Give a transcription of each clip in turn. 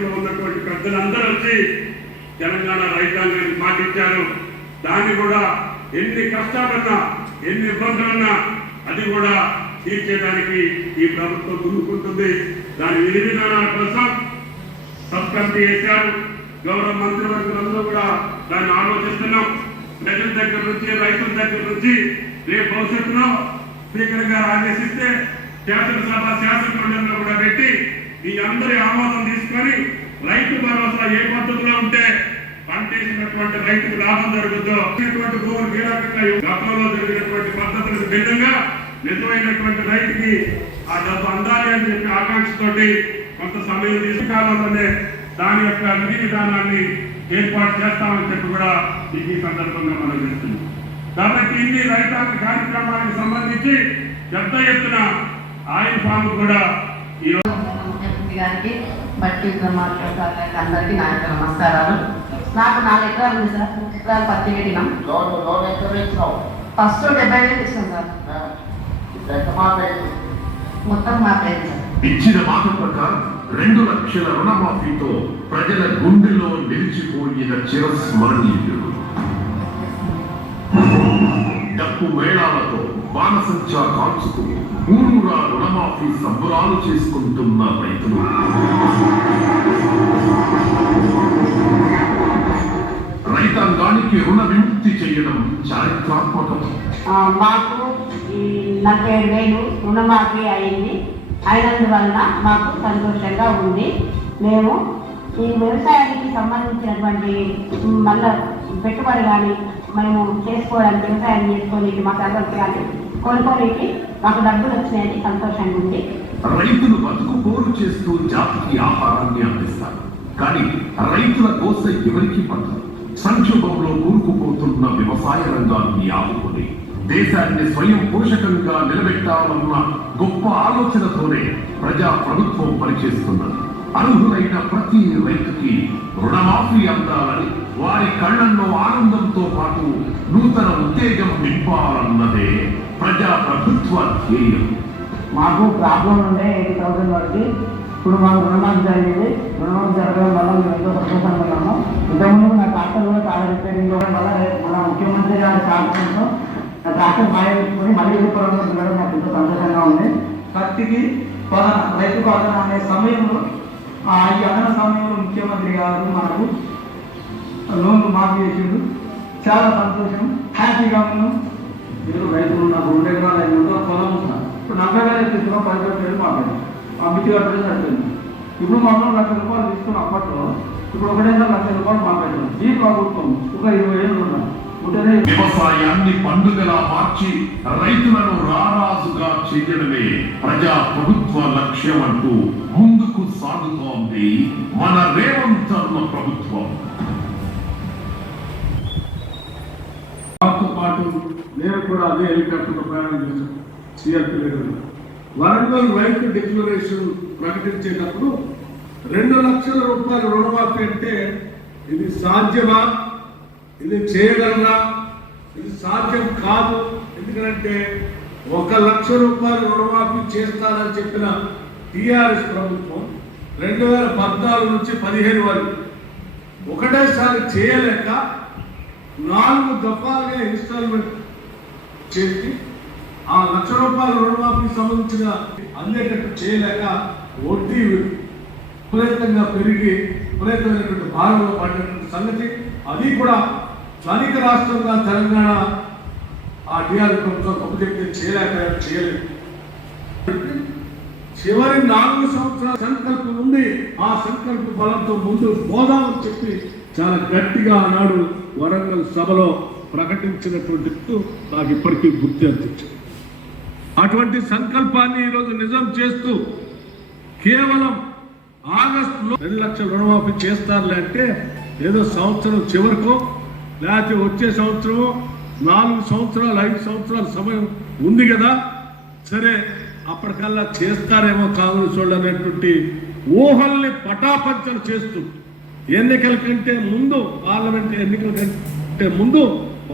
ఉన్నటువంటి పెద్దలందరూ వచ్చి తెలంగాణ రైతాంగానికి మాటిచ్చారు. దాన్ని కూడా ఎన్ని కష్టాలన్నా ఎన్ని ఇబ్బందులన్నా అది కూడా తీర్చేయడానికి ఈ ప్రభుత్వం దున్నుకుంటుంది దాని విధి విధానాల కోసం సబ్ కమిటీ వేశారు. గౌరవ మంత్రివర్గులందరూ కూడా దాన్ని ఆలోచిస్తున్నాం. ప్రజల దగ్గర నుంచి రైతుల దగ్గర నుంచి రేపు భవిష్యత్తులో స్పీకర్ గారు ఆదేశిస్తే శాసనసభ శాసనమండలిలో కూడా పెట్టి మీ అందరి ఆమోదం తీసుకొని రైతు భరోసా ఏ పద్ధతిలో ఉంటే పంట వేసినటువంటి రైతుకు లాభం జరుగుతుందో ఇటువంటి భూములు కీలకంగా గతంలో జరిగినటువంటి పద్ధతులకు భిన్నంగా నిజమైనటువంటి రైతుకి ఆ డబ్బు అందాలి అని చెప్పి ఆకాంక్షతోటి కొంత సమయం తీసు దాని యొక్క విధి విధానాన్ని ఏర్పాటు చేస్తామని చెప్పి కూడా మీకు ఈ సందర్భంగా మనం చేస్తున్నాం కాబట్టి ఇన్ని రైతాంగ కార్యక్రమానికి సంబంధించి పెద్ద ఎత్తున ఆయిల్ ఫామ్ కూడా ఈరోజు గారికి బట్టి గారికి అందరికీ నా యొక్క నమస్కారాలు. నాకు నాలుగు ఎకరాలు ఉంది సార్. మూడు ఎకరాలు పత్తి ఇచ్చినావు ఫస్ట్ డెబ్బై వేలు ఇచ్చాం సార్. మొత్తం మా పేరు సార్. ఇచ్చిన మాట ప్రకారం రెండు లక్షల రుణమాఫీతో ప్రజల గుండెలో నిలిచిపోయిన చిరస్మరణీయుడు. డప్పు మేళాలతో బాణసంచా కాల్చుతూ ఊరూరా రుణమాఫీ సంబరాలు చేసుకుంటున్న రైతులు. రైతాంగానికి రుణ విముక్తి చేయడం చారిత్రాత్మకం. మాకు ఈ నలభై ఏడు వేలు రుణమాఫీ అయింది. అయినందువలన మాకు సంతోషంగా ఉంది. మేము ఈ వ్యవసాయానికి సంబంధించినటువంటి మళ్ళీ పెట్టుబడి కానీ మేము చేసుకోవడానికి వ్యవసాయం చేసుకోవడానికి మా సర్వస్సు కానీ కొనుక్కోనికి మాకు డబ్బులు వచ్చినాయని సంతోషంగా ఉంది. రైతులు బతుకు పోరు చేస్తూ జాతికి ఆహారాన్ని అందిస్తారు. కానీ రైతుల కోస ఎవరికి పడదు సంక్షోభంలో కూరుకుపోతున్న వ్యవసాయ రంగాన్ని ఆపుకుని దేశాన్ని స్వయం పోషకంగా నిలబెట్టాలన్న గొప్ప ఆలోచనతోనే ప్రజా ప్రభుత్వం పనిచేస్తున్నది. అర్హులైన ప్రతి రైతుకి రుణమాఫీ అందాలని వారి కళ్ళల్లో ఆనందంతో పాటు నూతన ఉత్తేజం నింపాలన్నదే ప్రజా ప్రభుత్వ ధ్యేయం. మాకు ప్రాబ్లం ఉండే ఎయిటీ థౌసండ్ వరకు ఇప్పుడు మాకు రుణమాఫీ జరిగింది. రుణమాఫీ జరగడం వల్ల మేము ఎంతో సంతోషంగా ఉన్నాము. ఇంతకుముందు నా ట్రాక్టర్ కూడా చాలా రిపేరింగ్ ఇవ్వడం వల్ల రేపు మన ముఖ్యమంత్రి గారి సహకారంతో నా ట్రాక్టర్ బాగా వేసుకొని మళ్ళీ విలుపురంలో ఉండడం నాకు ఎంతో సంతోషంగా ఉంది. పత్తికి పదన రైతు పదన అనే సమయంలో ఆ ఈ అదన సమయంలో ముఖ్యమంత్రి గారు మనకు లోన్లు మాఫీ చేసిండు. చాలా సంతోషం. హ్యాపీగా ఉన్నాం. మీరు రైతులు నాకు రెండు ఎకరాలు ఐదు వందల పొలం ఉంటున్నా ఇప్పుడు నలభై వేలు తీసుకున్నాం పది రూపాయలు మాట్లాడి ఆ మిత్తి కట్టడం సరిపోయింది. ఇప్పుడు మాత్రం లక్ష రూపాయలు తీసుకున్న అప్పట్లో. ఇప్పుడు ఒకటేసారి లక్ష రూపాయలు మాట్లాడుతున్నాం ఈ ప్రభుత్వం ఒక ఇరవై ఏళ్ళు ఉన్నాం. వ్యవసాయాన్ని పండుగలా మార్చి రైతులను రారాజుగా చేయడమే ప్రజా ప్రభుత్వ లక్ష్యం అంటూ ముందుకు సాగుతోంది మన రేవంత్ ప్రభుత్వం మాతో పాటు నేను కూడా అదే హెలికాప్టర్లో ప్రయాణం చేశాను. సిఆర్పి లీడర్ వరంగల్ రైతు డిక్లరేషన్ ప్రకటించేటప్పుడు రెండు లక్షల రూపాయలు రుణమాఫీ అంటే ఇది సాధ్యమా? ఇది చేయగలరా? ఇది సాధ్యం కాదు. ఎందుకంటే ఒక లక్ష రూపాయలు రుణమాఫీ చేస్తారని చెప్పిన టీఆర్ఎస్ ప్రభుత్వం రెండు వేల పద్నాలుగు నుంచి పదిహేను వరకు ఒకటేసారి చేయలేక నాలుగు దఫాలుగా ఇన్స్టాల్మెంట్ చేసి ఆ లక్ష రూపాయల రుణమాఫీకి సంబంధించిన అందేటట్టు చేయలేక వడ్డీ విపరీతంగా పెరిగి విపరీతమైనటువంటి భారంలో పడినటువంటి సంగతి అది కూడా స్థానిక రాష్ట్రంగా తెలంగాణ ఆ డిఆర్ ప్రభుత్వం గొప్ప చెప్తే చేయలేక చేయలేదు. చివరి నాలుగు సంవత్సరాల సంకల్పం ఉంది. ఆ సంకల్ప బలంతో ముందు పోదామని చెప్పి చాలా గట్టిగా ఆనాడు వరంగల్ సభలో ప్రకటించినటువంటి నాకు ఇప్పటికీ గుర్తి అనిపించింది. అటువంటి సంకల్పాన్ని ఈరోజు నిజం చేస్తూ కేవలం ఆగస్టులో రెండు లక్షల రుణమాఫీ చేస్తారులే అంటే ఏదో సంవత్సరం చివరకు లేకపోతే వచ్చే సంవత్సరం నాలుగు సంవత్సరాలు ఐదు సంవత్సరాల సమయం ఉంది కదా సరే అప్పటికల్లా చేస్తారేమో కాంగ్రెస్ వాళ్ళు అనేటువంటి ఊహల్ని పటాపంచలు చేస్తూ ఎన్నికల కంటే ముందు పార్లమెంట్ ఎన్నికల కంటే ముందు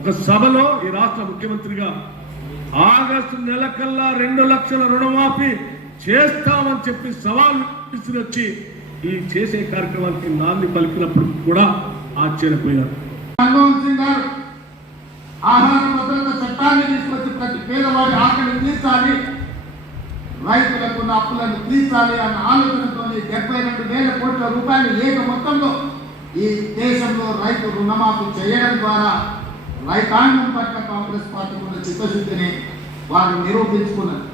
ఒక సభలో ఈ రాష్ట్ర ముఖ్యమంత్రిగా ఆగస్టు నెలకల్లా రెండు లక్షల రుణమాఫీ చేస్తామని చెప్పి సవాల్ విసిరొచ్చి ఈ చేసే కార్యక్రమానికి నాంది పలికినప్పుడు కూడా ఆశ్చర్యపోయారు. మన్మోహన్ సింగ్ గారు ఆహార భద్రత చట్టాన్ని తీసుకొచ్చి ప్రతి పేదవాడి ఆకలి తీర్చాలి రైతులకు ఉన్న అప్పులను తీర్చాలి అన్న ఆలోచనతో డెబ్బై రెండు వేల కోట్ల రూపాయలు ఏక మొత్తంలో ఈ దేశంలో రైతు రుణమాఫీ చేయడం ద్వారా రైతాంగం పట్ల కాంగ్రెస్ పార్టీ ఉన్న చిత్తశుద్ధిని వారు నిరూపించుకున్నారు.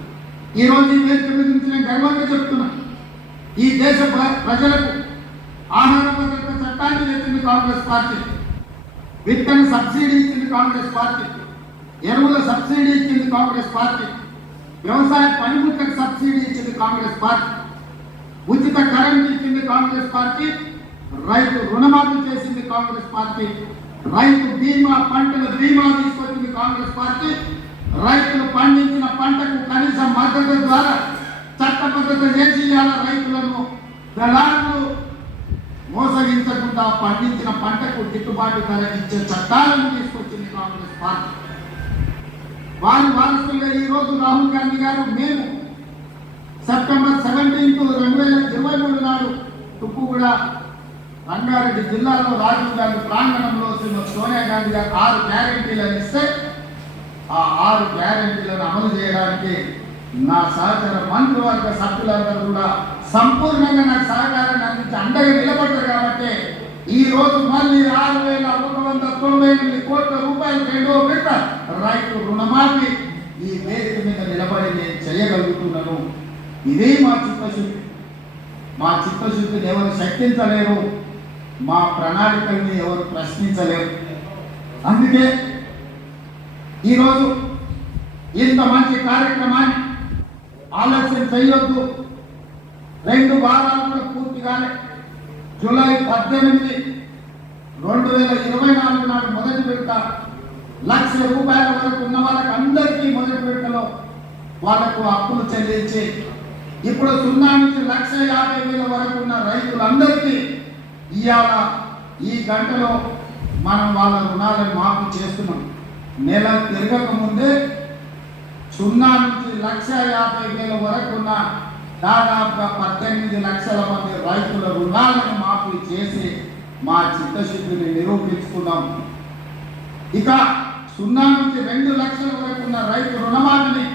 ఈ రోజు ఈ వేదిక మీద నుంచి నేను గర్వంగా చెప్తున్నా. ఈ దేశ ప్రజలకు ఆహార భద్రత చట్టాన్ని తెచ్చింది కాంగ్రెస్ పార్టీ. విత్తన సబ్సిడీ ఇచ్చింది కాంగ్రెస్ పార్టీ. ఎరువుల సబ్సిడీ ఇచ్చింది కాంగ్రెస్ పార్టీ. వ్యవసాయ పనిముట్లకు సబ్సిడీ ఇచ్చింది కాంగ్రెస్ పార్టీ. ఉచిత కరెంట్ ఇచ్చింది కాంగ్రెస్ పార్టీ. రైతు రుణమాఫీ చేసింది కాంగ్రెస్ పార్టీ. రైతు బీమా పంటల బీమా తీసుకొచ్చింది కాంగ్రెస్ పార్టీ. రైతులు పండించిన పంటకు కనీస మద్దతు ద్వారా చట్టబద్ధత చేసి రైతులను దళారులు మోసగించకుండా పండించిన పంటకు గిట్టుబాటు ధర ఇచ్చే చట్టాలను తీసుకొచ్చింది కాంగ్రెస్ పార్టీ. వారి వారసులుగా ఈరోజు రాహుల్ గాంధీ గారు మేము సెప్టెంబర్ సెవెంటీన్త్ రెండు వేల ఇరవై మూడు నాడు కూడా రంగారెడ్డి జిల్లాలో రాజీవ్ గాంధీ ప్రాంగణంలో శ్రీమతి సోనియా గాంధీ గారు ఆరు గ్యారెంటీలను ఇస్తే ఆ ఆరు గ్యారెంటీలను అమలు చేయడానికి నా సహచర మంత్రివర్గ సభ్యులందరూ కూడా సంపూర్ణంగా నాకు సహకారాన్ని అందించి అండగా నిలబడ్డారు కాబట్టి ఈ రోజు మళ్ళీ ఆరు వేల ఒక వంద తొంభై ఎనిమిది కోట్ల రూపాయలు రెండో విడత రైతు రుణమాఫీ ఈ వేదిక మీద నిలబడి నేను చేయగలుగుతున్నాను. ఇదే మా చిత్తశుద్ధి. మా చిత్తశుద్ధిని ఎవరు శక్తించలేరు మా ప్రణాళికల్ని ఎవరు ప్రశ్నించలేరు. అందుకే ఈరోజు ఇంత మంచి కార్యక్రమాన్ని ఆలస్యం చేయొద్దు. రెండు వారాలు కూడా జూలై పద్దెనిమిది రెండు వేల ఇరవై నాలుగు నాడు మొదటి విడత లక్ష రూపాయల వరకు ఉన్న వాళ్ళకి అందరికీ మొదటి విడతలో వాళ్ళకు అప్పులు చెల్లించి ఇప్పుడు సున్నా నుంచి లక్ష యాభై వేల వరకు ఉన్న రైతులందరికీ ఇవాళ ఈ గంటలో మనం వాళ్ళ రుణాలను మాఫీ చేస్తున్నాం. నెల తిరగక ముందే సున్నా నుంచి లక్ష యాభై వేల వరకు ఉన్న దాదాపుగా పద్దెనిమిది లక్షల మంది రైతుల రుణాలను మాఫీ చేసి మా చిత్తశుద్ధిని నిరూపించుకున్నాం. ఇక సున్నా నుంచి రెండు లక్షల వరకు ఉన్న రైతు రుణమాఫీని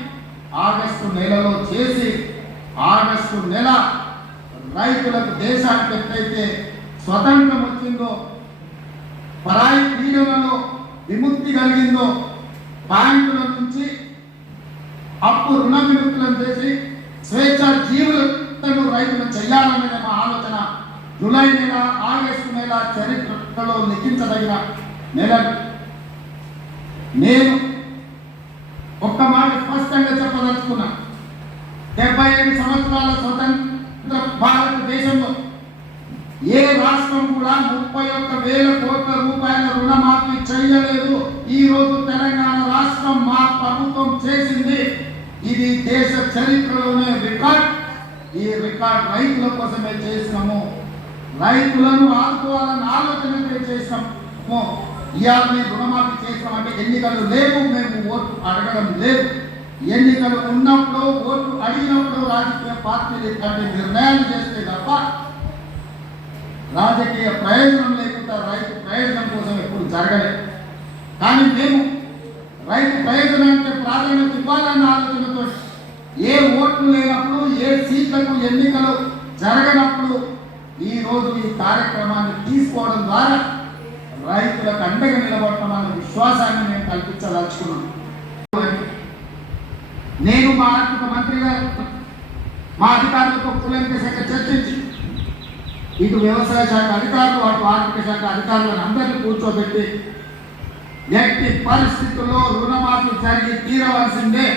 ఆగస్టు నెలలో చేసి ఆగస్టు నెల రైతులకు దేశానికి ఎప్పుడైతే స్వతంత్రం వచ్చిందో పరాయి పీడనలో విముక్తి కలిగిందో బ్యాంకుల నుంచి అప్పు రుణ విముక్తులను చేసి స్వేచ్ఛ జీవులను రైతులు చేయాలనే మా ఆలోచన. జూలై నెల ఆగస్టు నెల చరిత్రలో లిఖించదగిన నెల. నేను ఒక్క మాట స్పష్టంగా చెప్పదలుచుకున్నా. డెబ్బై ఐదు సంవత్సరాల స్వతంత్ర భారతదేశంలో ఏ రాష్ట్రం కూడా ముప్పై ఒక్క వేల కోట్ల రూపాయల రుణమాఫీ చేయలేదు. ఈ రోజు తెలంగాణ రాష్ట్రం మా ప్రభుత్వం చేసింది. ఇది దేశ చరిత్రలోనే రికార్డ్. ఈ రికార్డ్ రైతుల కోసమే చేసినాము. రైతులను ఆదుకోవాలని ఆలోచనతో చేసినాము. ఇవాళ మేము రుణమాఫీ చేసినామంటే ఎన్నికలు లేవు. మేము ఓటు అడగడం లేదు. ఎన్నికలు ఉన్నప్పుడు ఓటు అడిగినప్పుడు రాజకీయ పార్టీలు ఇట్లాంటి నిర్ణయాలు చేస్తే తప్ప రాజకీయ ప్రయోజనం లేకుండా రైతు ప్రయోజనం కోసం ఎప్పుడు జరగలేదు కానీ మేము రైతు ప్రయోజనానికి ప్రాధాన్యత ఇవ్వాలన్న ఆలోచనతో ఏ ఓట్లు లేనప్పుడు ఏ సీట్లకు ఎన్నికలు జరగనప్పుడు ఈ రోజు ఈ కార్యక్రమాన్ని తీసుకోవడం ద్వారా రైతులకు అండగా నిలబడటం అనే విశ్వాసాన్ని మేము కల్పించదలుచుకున్నాం. నేను మా ఆర్థిక మంత్రి గారు మా అధికారులతో కూలంకషంగా శాఖ చర్చించి ఇటు వ్యవసాయ శాఖ అధికారులు అటు ఆర్థిక శాఖ అధికారులను అందరినీ కూర్చోబెట్టి ఎట్టి పరిస్థితుల్లో రుణమాఫీ జరిగి తీరవలసిందే.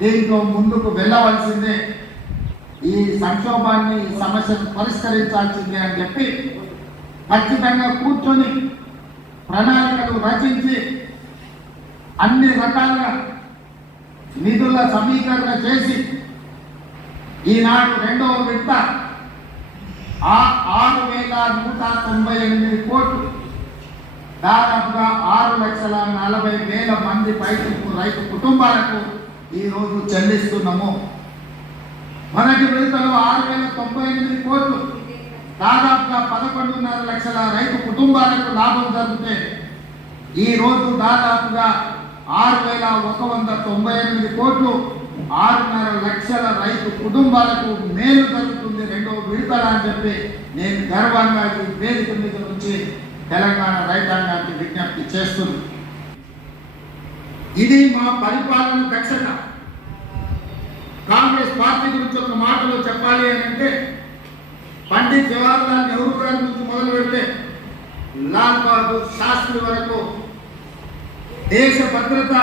దీంతో ముందుకు వెళ్ళవలసిందే. ఈ సంక్షోభాన్ని ఈ సమస్యను పరిష్కరించాల్సిందే అని చెప్పి ఖచ్చితంగా కూర్చొని ప్రణాళికలు రచించి అన్ని రకాలుగా నిధుల సమీకరణ చేసి ఈనాడు రెండవ విడత ఆరు వేల నూట తొంభై ఎనిమిది కోట్లు దాదాపుగా ఆరు లక్షల నలభై వేల మంది పైపు రైతు కుటుంబాలకు ఈ రోజు చెల్లిస్తున్నాము. మొదటి విడతలో ఆరు వేల తొంభై ఎనిమిది కోట్లు దాదాపుగా పదకొండున్నర లక్షల రైతు కుటుంబాలకు లాభం జరిగితే ఈ రోజు దాదాపుగా ఆరు వేల ఒక వంద తొంభై ఎనిమిది కోట్లు ఆరున్నర లక్షల రైతు కుటుంబాలకు మేలు జరుగుతుంది. రెండవ విడతారా అని చెప్పి నేను గర్వంగా ఈ వేదిక మీద నుంచి తెలంగాణ రైతాంగానికి విజ్ఞప్తి చేస్తుంది ఇది మా పరిపాలన దక్షత. కాంగ్రెస్ పార్టీ గురించి ఒక మాటలో చెప్పాలి అని అంటే పండిత్ జవహర్లాల్ నెహ్రూ గారి నుంచి మొదలు పెడితే లాల్ బహదూర్ శాస్త్రి వరకు దేశ భద్రత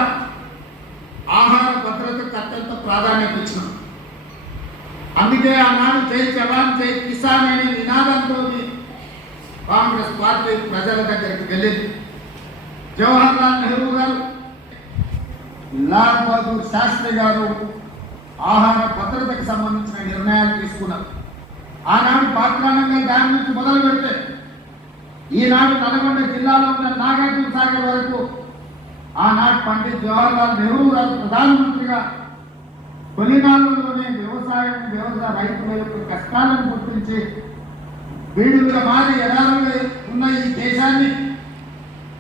ఆహార భద్రతకు అత్యంత ప్రాధాన్యత ఇచ్చినాం. అందుకే ఆనాడు జై జవాన్ జై కిసాన్ అనే నినాదంతో కాంగ్రెస్ పార్టీ ప్రజల దగ్గరికి వెళ్ళింది. జవహర్లాల్ నెహ్రూ గారు లాల్ బహదూర్ శాస్త్రి గారు ఆహార భద్రతకు సంబంధించిన నిర్ణయాలు తీసుకున్నారు. ఆనాడు పాత్రానంగా దాని నుంచి మొదలు పెడితే ఈనాడు నల్గొండ జిల్లాలో ఉన్న నాగార్జున సాగర్ వరకు ఆనాడు పండిత్ జవహర్లాల్ నెహ్రూ గారు ప్రధానమంత్రిగా తొలినాళ్ళలోనే వ్యవసాయం వ్యవసాయ రైతుల యొక్క కష్టాలను గుర్తించి వీడుల మారి ఎడారులు ఉన్న ఈ దేశాన్ని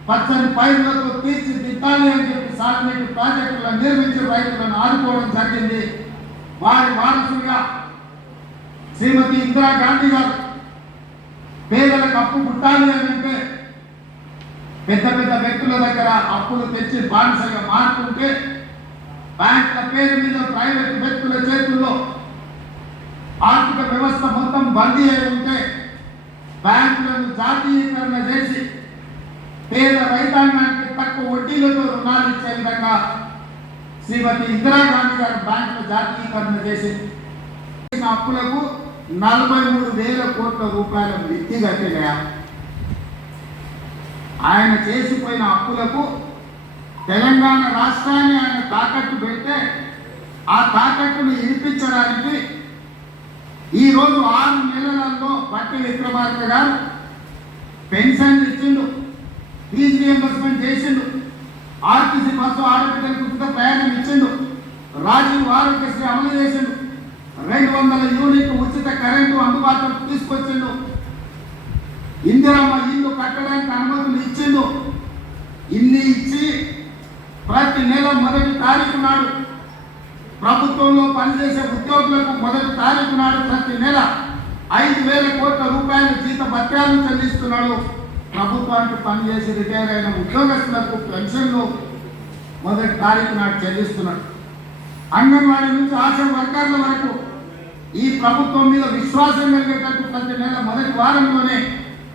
పచ్చని పైర్లతో తీర్చిదిద్దాలి అని చెప్పి సాగునీటి ప్రాజెక్టులను నిర్మించి రైతులను ఆదుకోవడం జరిగింది. వారి వారసులుగా శ్రీమతి ఇందిరాగాంధీ గారు పేదలకు అప్పు పుట్టాలి అని అంటే పెద్ద పెద్ద వ్యక్తుల దగ్గర అప్పులు తెచ్చి బానిసగా మారుతుంటే బ్యాంకుల పేరు మీద ప్రైవేట్ వ్యక్తుల చేతుల్లో ఆర్థిక వ్యవస్థ మొత్తం బందీ అయి ఉంటే బ్యాంకులను జాతీయకరణ చేసి పేద రైతాంగానికి తక్కువ వడ్డీలతో రుణాలు ఇచ్చే విధంగా శ్రీమతి ఇందిరాగాంధీ గారు బ్యాంకుల జాతీయకరణ చేసి అప్పులకు నలభై మూడు వేల కోట్ల రూపాయల మిత్తి కట్టినా ఆయన చేసిపోయిన అప్పులకు తెలంగాణ రాష్ట్రాన్ని ఆయన తాకట్టు పెడితే ఆ తాకట్టును ఇరిపించడానికి ఈరోజు ఆరు నెలలలో పట్టి విక్రమార్క గారు పెన్షన్ ఇచ్చిండు ఫీజు రియంబర్స్మెంట్ చేసిండు ఆర్టీసీ బస్సు ఆడబిడ్డలకు ఉచిత ప్రయాణం ఇచ్చిండు రాజీవ్ ఆరోగ్యశ్రీ అమలు చేసిండు రెండు వందల యూనిట్ ఉచిత కరెంటు అందుబాటులోకి తీసుకొచ్చిండు ఇందిరమ్మ ఇల్లు కట్టడానికి అనుమతులు ఇచ్చిండు ఇన్ని ఇచ్చి ప్రతి నెల మొదటి తారీఖు నాడు ప్రభుత్వంలో పనిచేసే ఉద్యోగులకు మొదటి తారీఖు నాడు ప్రతి నెల ఐదు వేల కోట్ల రూపాయల జీత భత్యాలు చెల్లిస్తున్నాడు. ప్రభుత్వానికి పనిచేసి రిటైర్ అయిన ఉద్యోగస్తులకు పెన్షన్లు మొదటి తారీఖు నాడు చెల్లిస్తున్నాడు. అంగన్వాడీ నుంచి ఆశా వర్కర్ల వరకు ఈ ప్రభుత్వం మీద విశ్వాసం కలిగేటట్టు ప్రతి నెల మొదటి వారంలోనే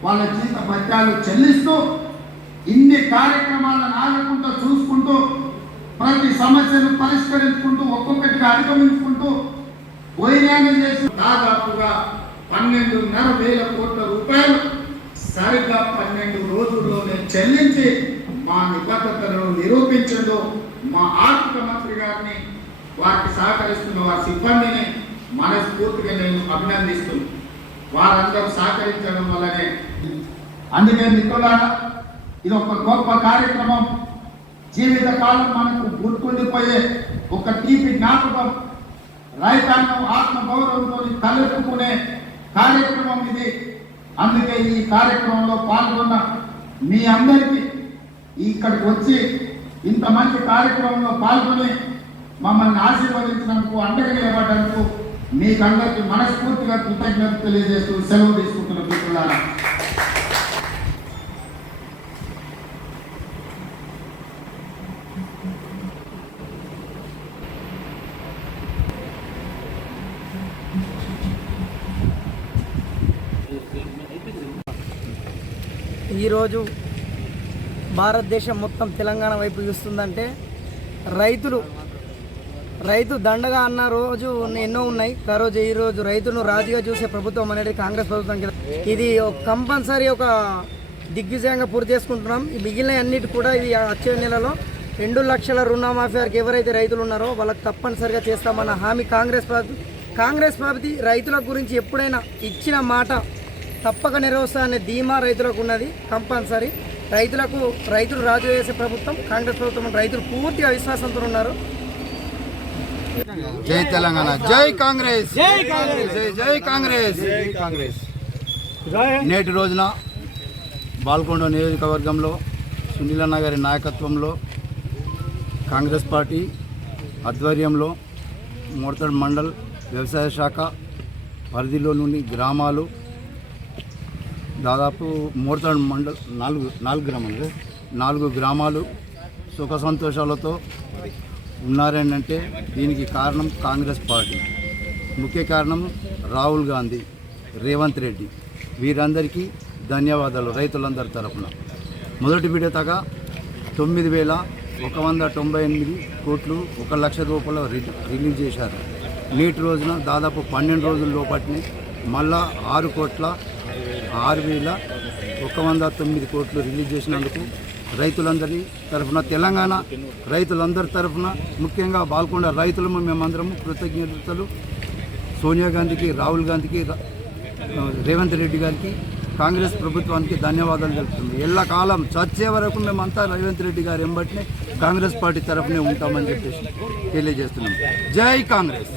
వాళ్ళ జీత భత్యాలు చెల్లిస్తూ ఇన్ని కార్యక్రమాలను ఆగకుండా చూసుకుంటూ ప్రతి సమస్యను పరిష్కరించుకుంటూ ఒక్కొక్కటిగా అధిగమించుకుంటూ పోయినాన్ని చేసి దాదాపుగా పన్నెండున్నర వేల కోట్ల రూపాయలు సరిగ్గా పన్నెండు రోజుల్లోనే చెల్లించి మా నిబద్ధతను నిరూపించడంలో మా ఆర్థిక మంత్రి గారిని వారికి సహకరిస్తున్న వారి సిబ్బందిని మనస్ఫూర్తిగా నేను అభినందిస్తున్నాను వారందరూ సహకరించడం వల్లనే. అందుకే మిత్రులారా ఇది ఒక గొప్ప కార్యక్రమం. జీవితకాలం మనకు గుర్తుండిపోయే ఒక తీపి జ్ఞాపకం. రైతాంగం ఆత్మ గౌరవంతో తలెత్తుకునే కార్యక్రమం ఇది. అందుకే ఈ కార్యక్రమంలో పాల్గొన్న మీ అందరికీ ఇక్కడికి వచ్చి ఇంత మంచి కార్యక్రమంలో పాల్గొని మమ్మల్ని ఆశీర్వదించినందుకు అండగా నిలబడ్డందుకు మీకందరికీ మనస్ఫూర్తిగా కృతజ్ఞత తెలియజేస్తూ సెలవు తీసుకుంటున్న మిత్రులారా. ఈరోజు భారతదేశం మొత్తం తెలంగాణ వైపు చూస్తుందంటే రైతులు రైతు దండగా అన్న రోజు ఎన్నో ఉన్నాయి. ఆ రోజు ఈ రోజు రైతును రాజుగా చూసే ప్రభుత్వం అనేది కాంగ్రెస్ ప్రభుత్వం కింద. ఇది కంపల్సరీ ఒక దిగ్విజయంగా పూర్తి చేసుకుంటున్నాం. ఈ మిగిలిన అన్నిటి కూడా ఇది వచ్చే నెలలో రెండు లక్షల రుణమాఫీకి ఎవరైతే రైతులు ఉన్నారో వాళ్ళకి తప్పనిసరిగా చేస్తామన్న హామీ కాంగ్రెస్ ప్రభుత్వం. కాంగ్రెస్ ప్రభుత్వం రైతుల గురించి ఎప్పుడైనా ఇచ్చిన మాట తప్పక నెరవేరుస్తా అనే ధీమా రైతులకు ఉన్నది కంపల్సరీ. రైతులకు రైతులు రాజు చేసే ప్రభుత్వం కాంగ్రెస్ ప్రభుత్వం రైతులు పూర్తిగా విశ్వాసంతో ఉన్నారు. జై తెలంగాణ. జై కాంగ్రెస్. జై కాంగ్రెస్. జై కాంగ్రెస్. జై కాంగ్రెస్. నేటి రోజున బాల్కొండ నియోజకవర్గంలో సునీలన్న గారి నాయకత్వంలో కాంగ్రెస్ పార్టీ ఆధ్వర్యంలో మోర్తడ్ మండల్ వ్యవసాయ శాఖ పరిధిలోని గ్రామాలు దాదాపు మోర్తడ్ మండల్ నాలుగు నాలుగు గ్రామాలు. నాలుగు గ్రామాలు సుఖ సంతోషాలతో ఉన్నారనంటే దీనికి కారణం కాంగ్రెస్ పార్టీ. ముఖ్య కారణం రాహుల్ గాంధీ రేవంత్ రెడ్డి. వీరందరికీ ధన్యవాదాలు రైతులందరి తరపున. మొదటి విడతగా తొమ్మిది వేల ఒక వంద తొంభై ఎనిమిది కోట్లు ఒక లక్ష రూపాయల రి- రిలీజ్ చేశారు. నేటి రోజున దాదాపు పన్నెండు రోజుల లోపటిని మళ్ళా ఆరు కోట్ల ఆరు వేల ఒక వంద తొమ్మిది కోట్లు రిలీజ్ చేసినందుకు రైతులందరి తరఫున తెలంగాణ రైతులందరి తరఫున ముఖ్యంగా బాల్కొండ రైతులము మేమందరము కృతజ్ఞతలు. సోనియా గాంధీకి రాహుల్ గాంధీకి రేవంత్ రెడ్డి గారికి కాంగ్రెస్ ప్రభుత్వానికి ధన్యవాదాలు తెలుపుతుంది. ఎల్లకాలం చచ్చే వరకు మేమంతా రేవంత్ రెడ్డి గారు ఎంబట్నే కాంగ్రెస్ పార్టీ తరఫునే ఉంటామని చెప్పేసి తెలియజేస్తున్నాం. జై కాంగ్రెస్!